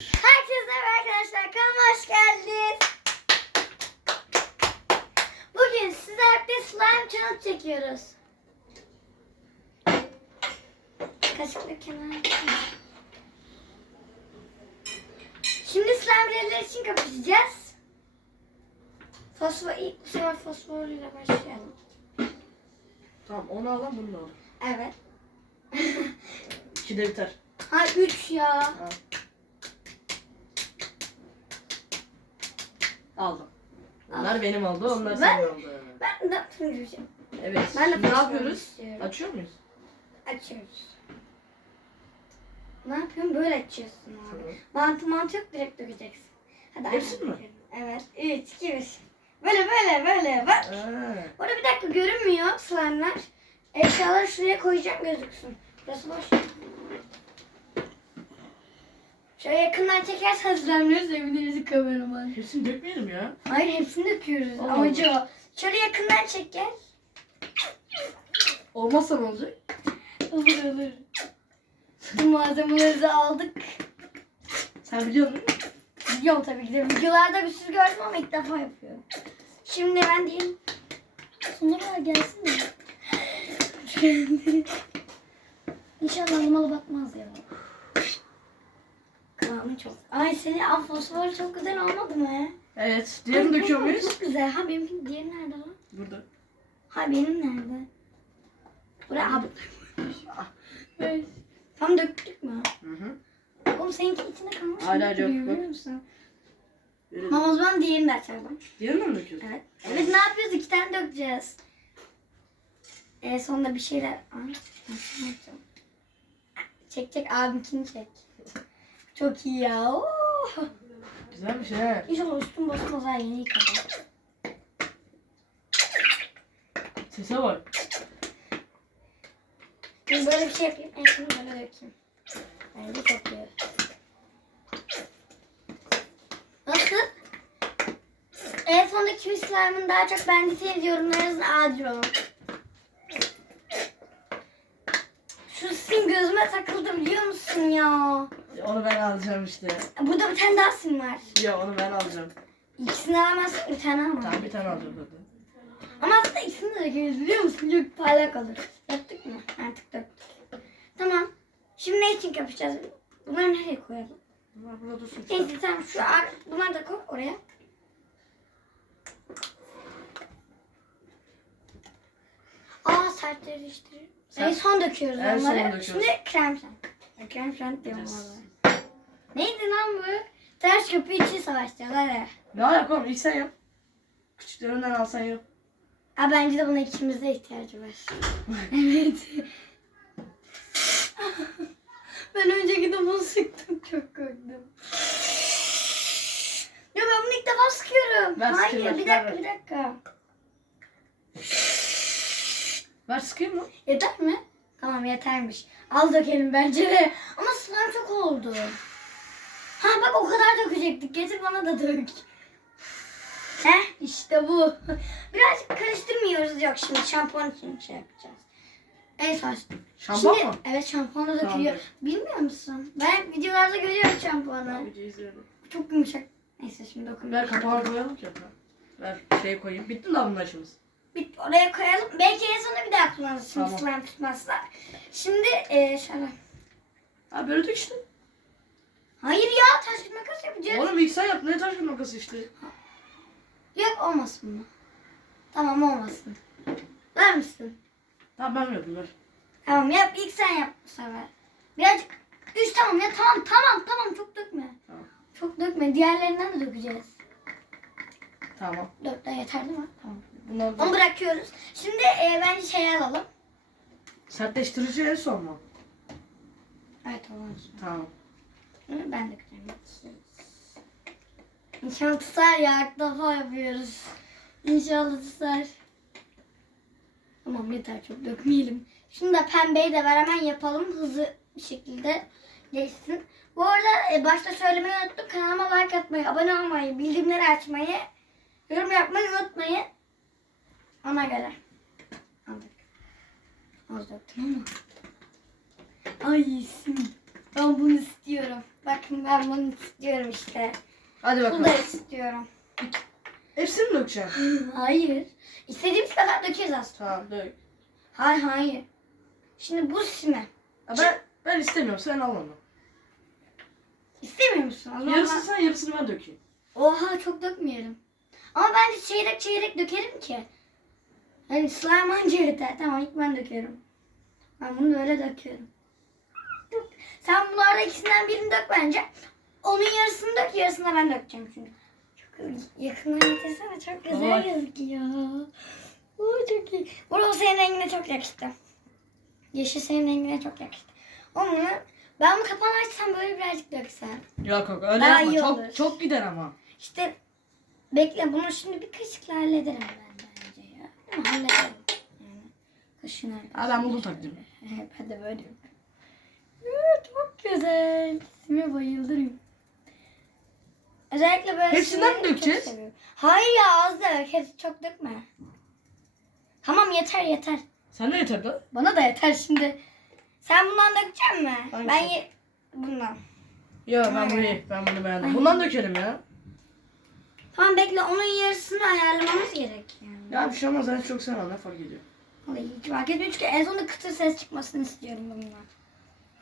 Herkese merhaba arkadaşlar. Kanalıma hoş geldiniz. Bugün sizlerle slime challenge çekiyoruz. Kaşıkla kenara. Şimdi slime jelleri için kapışacağız. Fosfor, ilk bu sefer fosforuyla başlayalım. Tamam onu al bunu da al. Evet. İkide biter. Ha 3 ya. Al. Aldım. Onlar benim oldu, onlar Ben- senin oldu. Ben de tutuncuyum. Evet. Ben de Şimdi ne yapıyoruz? istiyorum. Açıyor muyuz? Açıyoruz. Ne yapıyorsun? Böyle açıyorsun abi. Tamam. Mantı mantı yok direkt dökeceksin. Hadi aynen. mi? Evet. 3, 2, 1. Böyle böyle böyle bak. Aa, Orada bir dakika görünmüyor slime'lar. Eşyaları şuraya koyacağım gözüksün. Burası boş. Şöyle yakından çekerseniz slime'ları seviniriz kameraman. hepsini dökmeyelim ya. Hayır hepsini döküyoruz. Allah Amacı o. Şöyle yakından çek gel. Olmazsa ne olacak? Olur olur. Bu malzemeleri aldık. Sen biliyor musun? Biliyorum tabii ki de. Videolarda bir sürü gördüm ama ilk defa yapıyorum. Şimdi ben diyeyim. Sunurlar gelsin mi? İnşallah limalı batmaz ya. Kıvamı çok. Ay senin al fosfor çok güzel olmadı mı? Evet. Diğerini Ay, döküyor çok- muyuz? Çok güzel. Ha benim diğeri nerede lan? Burada. Ha benim nerede? Buraya abi. Ah. Evet. Tam döktük mü? Hı hı. Oğlum seninki içinde kalmış. Hala yok. Biliyor musun? Verelim. Ama o zaman diğerini de açalım. Diğerini mi döküyoruz? Evet. Evet ne yapıyoruz? İki tane dökeceğiz. Ee, sonunda bir şeyler... Yapacağım? Çek çek abimkini çek. Çok iyi ya. Oo. Güzelmiş he. İnşallah üstüm bozulmaz ha yeni yıkadım. Sese bak. Şimdi böyle bir şey yapayım. En son böyle dökeyim. Bence çok iyi. Nasıl? En sonunda kimin slime'ını daha çok beğendiyseniz yorumlarınızı alacağım. Şu sim gözüme takıldı biliyor musun ya? Onu ben alacağım işte. Burada bir tane daha sim var. Ya onu ben alacağım. İkisini alamazsın bir tane ama. Tamam bir tane alacağım zaten. Ama aslında ikisini de dökeriz biliyor musun? Çok parlak olur. Yaptık mı? Artık döktük. Tamam. Şimdi ne için kapışacağız? Bunları nereye koyalım? Bunlar burada dursun. Neyse tamam şu ar- bunları da koy oraya. Aa sertleri. Sen- En son döküyoruz En son onları. döküyoruz. Şimdi krem. Ya, Krem şant diyorum Yes. valla. Neydi lan bu? Ters köpüğü için savaşacağız hadi. Ne alaka oğlum? İlk sen yap. Küçüklerinden alsan yap. Ha bence de buna ikimizde ihtiyacı var. evet. ben önceki de bunu sıktım çok korktum. Ya ben bunu ilk defa sıkıyorum. Ver Hayır sıkayım, bir dakika ver. bir dakika. Ver sıkayım mı? Yeter mi? Tamam yetermiş. Az dökelim bence de. Ama slime çok oldu. Ha bak o kadar dökecektik. Getir bana da dök. Heh işte bu. Birazcık karıştırmıyoruz yok şimdi şampuan için şey yapacağız. En son. Şampuan Şimdi- mı? Evet şampuan da Tamam, dökülüyor. evet. Bilmiyor musun? Ben videolarda görüyorum şampuanı. Videoyu izleyelim. Çok yumuşak. Neyse şimdi dokunuyor. Ver kapağını koyalım ki. Ver şey koyayım. Bitti mi daha bunun işimiz? Bir oraya koyalım. Belki en sonunda bir daha kullanırız Tamam. slime tutmazsa. Şimdi e, şöyle. Ha böyle dök işte. Hayır ya taş makas yapacağız. Oğlum ilk sen yap. Ne taş makası işte. Yok olmasın mı? Tamam olmasın. Ver misin? Tamam ben mi yapayım ver. Tamam yap ilk sen yap bu sefer. Birazcık üç tamam ya tamam tamam tamam çok dökme. Tamam. Çok dökme diğerlerinden de dökeceğiz. Tamam. Dört de yeter değil mi? Tamam. Bunlar Onu bırakıyoruz. Şimdi e, bence şey alalım. sertleştirici en son mu? Evet olsun. Tamam. Ben dökeceğim. İnşallah tutar ya ilk defa yapıyoruz. İnşallah tutar. Tamam yeter çok dökmeyelim. Şunu da pembeyi de ver hemen yapalım hızlı bir şekilde geçsin. Bu arada e, başta söylemeyi unuttum. Kanalıma like atmayı, abone olmayı, bildirimleri açmayı, yorum yapmayı unutmayın. Ona göre. Aldık. Az döktüm ama. Ay sim. Ben bunu istiyorum. Ben bunu istiyorum işte. Hadi Bunu bakalım. da istiyorum. Hepsini mi dökeceksin? Hayır. İstediğimiz kadar dökeriz aslında. Tamam dök. Hayır hayır. Şimdi bu sime. Ben, ben istemiyorum. Sen al onu. İstemiyor musun? O zaman Yarısı sen yarısını ben dökeyim. Oha çok dökmeyelim. Ama ben de çeyrek çeyrek dökerim ki. Hani slime anca yeter. Tamam ilk ben dökerim. Ben bunu böyle döküyorum. Sen bunlardan ikisinden birini dök bence. Onun yarısını dök, yarısını da ben dökeceğim çünkü. Çok yakından getirsene çok güzel Vay. gözüküyor. Oo, çok iyi. Burası senin rengine çok yakıştı. Yeşil senin rengine çok yakıştı. Onu ben bunu kapağını açsam böyle birazcık döksem. Yok yok öyle Daha yapma. iyi Çok, olur. çok gider ama. İşte bekle bunu şimdi bir kaşıkla hallederim ben bence ya. Ama hallederim. Yani kaşığını Ha ben buldum taktiğimi. Hep hadi böyle. Çok güzel. İsme bayılırım. Özellikle böyle Hepsinden mi çok dökeceğiz? seviyorum. Hayır ya az dök. Hepsi çok dökme. Tamam yeter yeter. Sen ne yeter lan? Bana da yeter şimdi. Sen bundan dökecek mi? Hangisi? Ben ye... Bundan. Ya ben bunu ben bunu beğendim. Bundan dökelim ya. Tamam bekle onun yarısını ayarlamamız gerek yani. Ya bir şey olmaz. Ben çok sevmem. Ne fark ediyor? Vallahi hiç fark etmiyor çünkü en sonunda kıtır ses çıkmasını istiyorum bundan.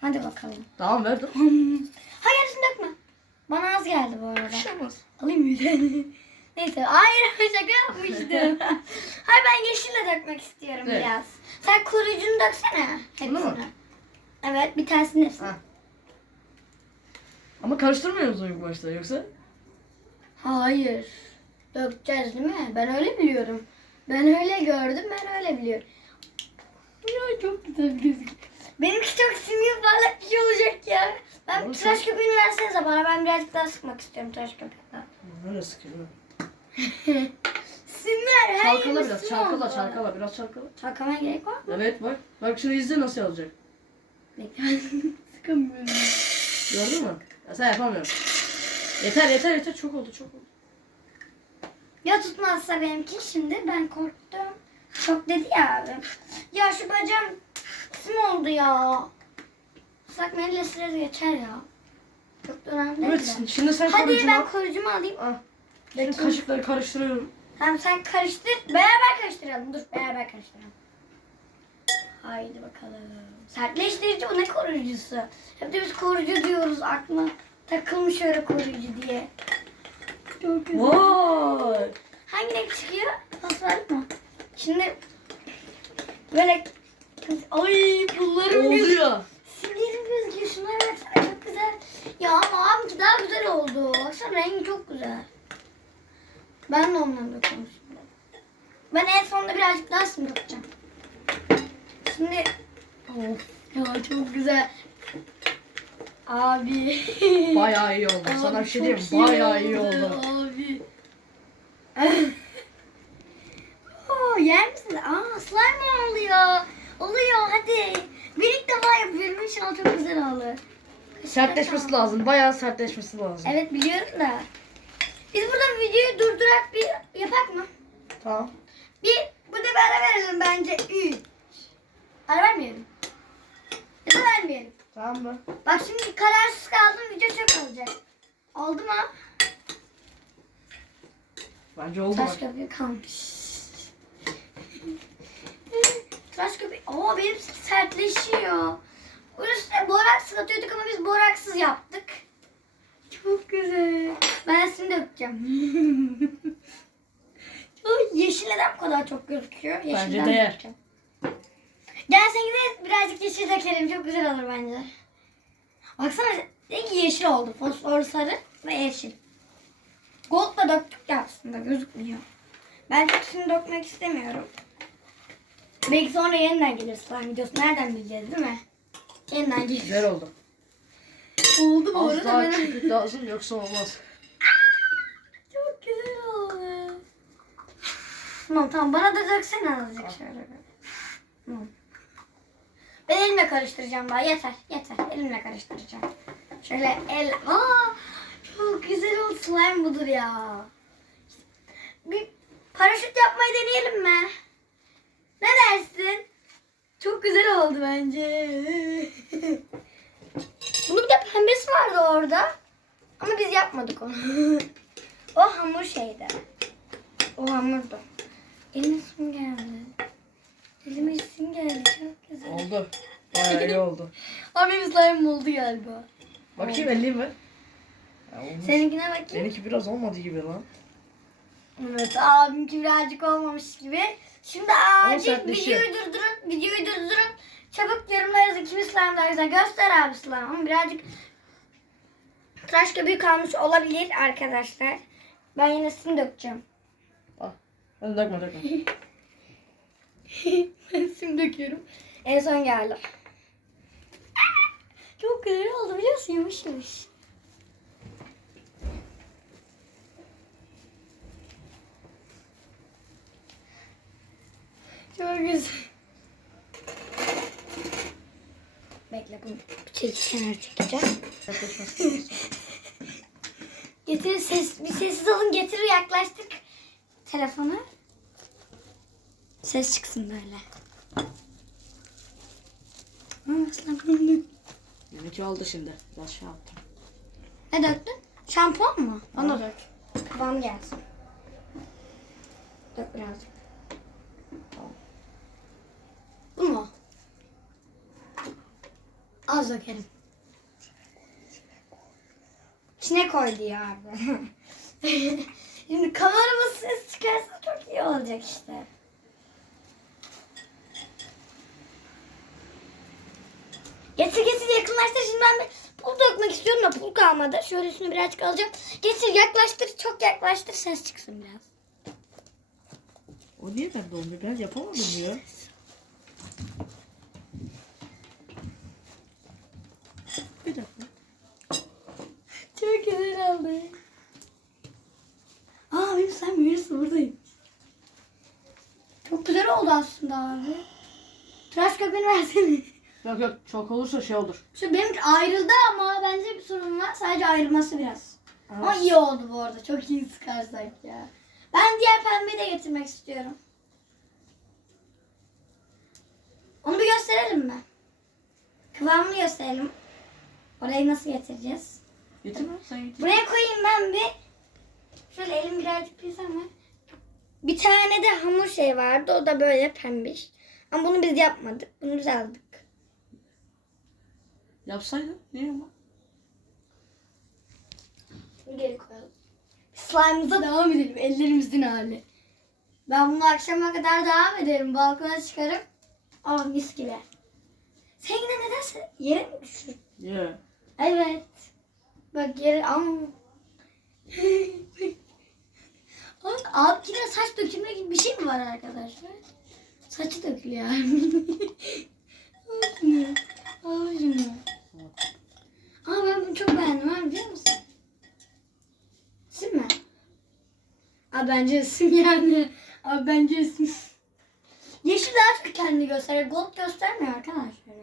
Hadi bakalım. Tamam ver dur. Hayır hepsini dökme. Bana az geldi bu arada. Bir şey. Alayım mı? Neyse. Hayır şaka yapmıştım. Hayır ben yeşille dökmek istiyorum Evet. biraz. Sen koruyucunu döksene. Bunu mu? Hepsini. Evet bir tanesini hepsini. Ama karıştırmıyoruz o ilk başta yoksa. Hayır. Dökeceğiz değil mi? Ben öyle biliyorum. Ben öyle gördüm, ben öyle biliyorum. Ya çok güzel gözüküyor. Benimki çok simli parlak bir şey olacak ya. Ben Oğlum tıraş köpüğünü versenize bana. Ben birazcık daha sıkmak istiyorum tıraş köpüğünden. Böyle sıkıyorum. Simler her Çalkala biraz. sim Çalkala oldu. çalkala. Biraz çalkala. Çalkamaya gerek var mı? Evet bak. Bak şimdi izle nasıl olacak. Bekle. Sıkamıyorum. Gördün mü? Ya sen yapamıyorsun. Yeter yeter yeter. Çok oldu çok oldu. Ya tutmazsa benimki şimdi ben korktum. Çok dedi ya abi. Ya şu bacağım sim oldu ya. Islak mendille sileriz geçer ya. Çok da önemli değil Evet de. şimdi sen Hadi ben al. koruyucumu alayım. Ah. Şimdi Bakayım. kaşıkları karıştırıyorum. Tamam sen karıştır. Beraber karıştıralım. Dur beraber karıştıralım. Haydi bakalım. Sertleştirici bu ne koruyucusu? Hep de biz koruyucu diyoruz aklıma. Takılmış öyle koruyucu diye. Çok güzel. Vay. Hangi renk çıkıyor? Paslar mı? Şimdi böyle ay pullarım. Oluyor. Simlerim gözüküyor. Şunlara baksana çok güzel. Ya ama abimki daha güzel oldu. Baksana rengi çok güzel. Ben de ondan döküyorum şimdi. Ben en sonunda birazcık daha sim dökeceğim. Şimdi of ya çok güzel. Abi. Bayağı iyi oldu. Sana bir şey diyeyim mi? Bayağı iyi oldu. Abi. Oo, yer misin? Aa slime oluyor. Oluyor hadi. Bir ilk defa yapıyorum. İnşallah çok güzel olur. Sertleşmesi lazım. Bayağı sertleşmesi lazım. Evet biliyorum da. Biz burada videoyu durdurak bir yapak mı? Tamam. Bir burada bir ara verelim bence. Üç. Ara vermeyelim. Ya da vermeyelim. Tamam mı? Bak şimdi kararsız kaldım video çok olacak. Oldu mu? Bence oldu Tıraş bak. köpüğü kalmış. Tıraş köpüğü. Oo benim sertleşiyor. Üstüne boraks katıyorduk ama biz boraksız yaptık. Çok güzel. Ben şimdi dökeceğim. Çok yeşil neden bu kadar çok gözüküyor? Yeşilden Bence değer. dökeceğim. Gel sen de birazcık yeşil dökelim. Çok güzel olur bence. Baksana rengi yeşil oldu. Fosfor sarı ve yeşil. Gold'la döktük ya aslında gözükmüyor. Ben çok dökmek istemiyorum. Belki sonra yeniden gelir slime videosu. Nereden bileceğiz değil mi? Yeniden gelir. Güzel oldu. Oldu bu Az arada. daha Ben... lazım yoksa olmaz. Çok güzel oldu. Tamam tamam bana da döksene azıcık şöyle. Tamam. Ben elimle karıştıracağım daha yeter yeter elimle karıştıracağım. Şöyle el. Aa çok güzel oldu slime budur ya. Bir paraşüt yapmayı deneyelim mi? Ne dersin? Çok güzel oldu bence. Bunun bir de pembesi vardı orada. Ama biz yapmadık onu. o hamur şeydi. O hamurdu. Elime sim geldi. Elime sim geldi. Çok güzel. Oldu. Bayağı iyi oldu. Abi benim slime oldu galiba. Bakayım elleyeyim mi? Ya olmuş. Seninkine bakayım. Seninki biraz olmadı gibi lan. Evet abimki birazcık olmamış gibi. Şimdi acil videoyu durdurun. Videoyu durdurun. Çabuk yorumlara yazın kimi slime daha güzel. Göster abi slime. Ama birazcık tıraş köpüğü kalmış olabilir arkadaşlar. Ben yine sim dökeceğim. Al. Hadi dökme dökme. ben sim döküyorum. En son geldi. Çok güzel oldu biliyorsun yumuş yumuş. Çok güzel. Bekle bunu bir çek kenar çekeceğim. Getir ses bir sessiz olun getir yaklaştık telefonu. Ses çıksın böyle. Ama aslında bunu- Benimki oldu şimdi. Biraz şey yaptım. Ne döktün? Şampuan mı? Onu dök. Kıvam gelsin. Dök birazcık. Tamam. Bu mu? Az dökelim. İçine koy diyor abi. Şimdi kameramız ses çıkarsa çok iyi olacak işte. Getir getir yakınlaştır. Şimdi ben bir pul dökmek istiyorum da pul kalmadı. Şöyle üstüne birazcık alacağım. Getir yaklaştır çok yaklaştır ses çıksın biraz. O niye bende olmuyor? Ben yapamadım ya. Bir dakika. Çok güzel oldu. Aa benim sen birisi buradayım. Çok güzel oldu aslında abi. Köpüğünü versene. Yok yok çok olursa şey olur. Şu benimki ayrıldı ama bence bir sorun var. Sadece ayrılması biraz. Ama iyi oldu bu arada. Çok iyi sıkarsak ya. Ben diğer pembeyi de getirmek istiyorum. Onu bir gösterelim mi? Kıvamını gösterelim. Orayı nasıl getireceğiz? Getirme sen getir. Buraya koyayım ben bir. Şöyle elim birazcık pis ama. Bir tane de hamur şey vardı. O da böyle pembiş. Ama bunu biz yapmadık. Bunu biz aldık. Yapsaydın. Niye ama? Geri koyalım. Slime'ımıza devam edelim. Ellerimizin hali. Ben bunu akşama kadar devam ederim. Balkona çıkarım. Aa mis gibi. Sen yine nedense yere mi düşür? Yeah. Evet. Bak yere ama. Abi yine saç dökülme gibi bir şey mi var arkadaşlar? Saçı dökülüyor. Al şunu. Al. Aa ben bunu çok beğendim abi biliyor musun? Sim mi? Abi bence sim yani. Abi bence sim. Yeşil daha çok kendini gösteriyor. Gold göstermiyor arkadaşlar.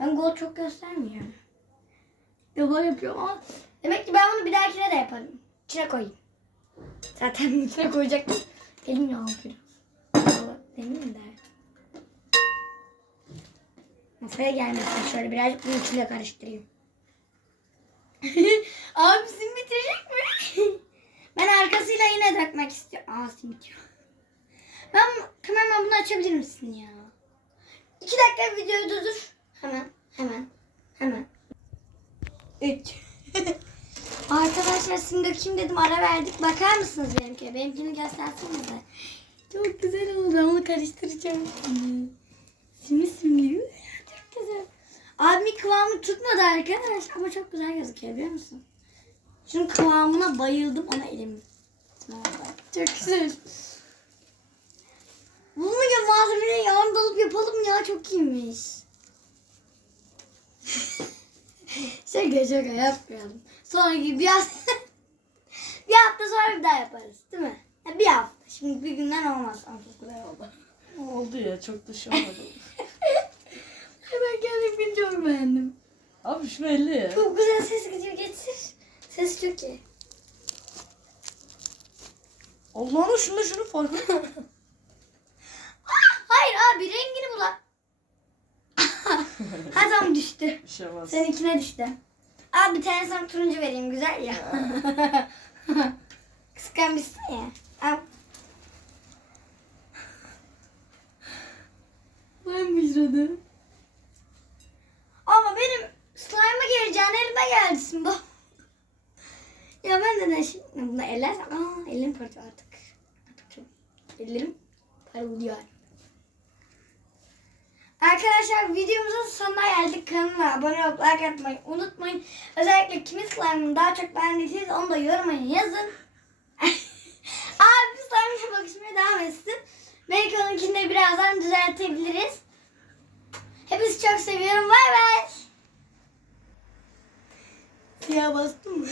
Ben gold çok göstermiyorum. Yalan yapıyorum ama demek ki ben bunu bir dahakine de yaparım. İçine koyayım. Zaten içine koyacaktım. Elim yağlı demeyeyim de. Masaya gelmesin şöyle birazcık bunun içine karıştırayım. Abi sim bitirecek mi? ben arkasıyla yine dökmek istiyorum. Aa sim bitiyor. Ben kameraman bunu açabilir misin ya? İki dakika videoyu durdur. Hemen, hemen, hemen. Üç. Arkadaşlar sim dökeyim dedim ara verdik. Bakar mısınız benimki? Benimkini göstersenize. Çok güzel oldu. Ben onu karıştıracağım şimdi. Simli simli. Çok güzel. Abimin kıvamı tutmadı arkadaş ama çok güzel gözüküyor biliyor musun? Şunun kıvamına bayıldım ona elim. Çok güzel. Bunu ya malzemeleri yarın dalıp yapalım ya çok iyiymiş. şaka şaka yapmayalım. Sonraki bir hafta bir hafta sonra bir daha yaparız değil mi? Bir hafta. Şimdi bir günden olmaz. Çok güzel oldu. Oldu ya çok da şey olmadı. Ben kendimi çok beğendim. Abi şunu elle ya. Çok güzel ses gidiyor getir. Ses çok iyi. Allah'ım şunu şunu farkı. Hayır abi rengini bulan. Ha tamam düştü. Bir şey olmaz. Seninkine düştü. Abi bir tane sana turuncu vereyim güzel ya. Kıskanmışsın ya. Mıcradım. Ama benim slime'a gireceğin elime gelsin bu. Ya ben neden şimdi bunu ellersem aa elim parlıyor artık. Artık çok ellerim parlıyor. Arkadaşlar videomuzun sonuna geldik. Kanalıma abone olup like atmayı unutmayın. Özellikle kimin slime'ını daha çok beğendiyseniz onu da yoruma yazın. Abi slime'ına bakışmaya devam etsin. Belki onunkini de birazdan düzeltebiliriz. Hepinizi çok seviyorum. Bay bay. Ya bastım?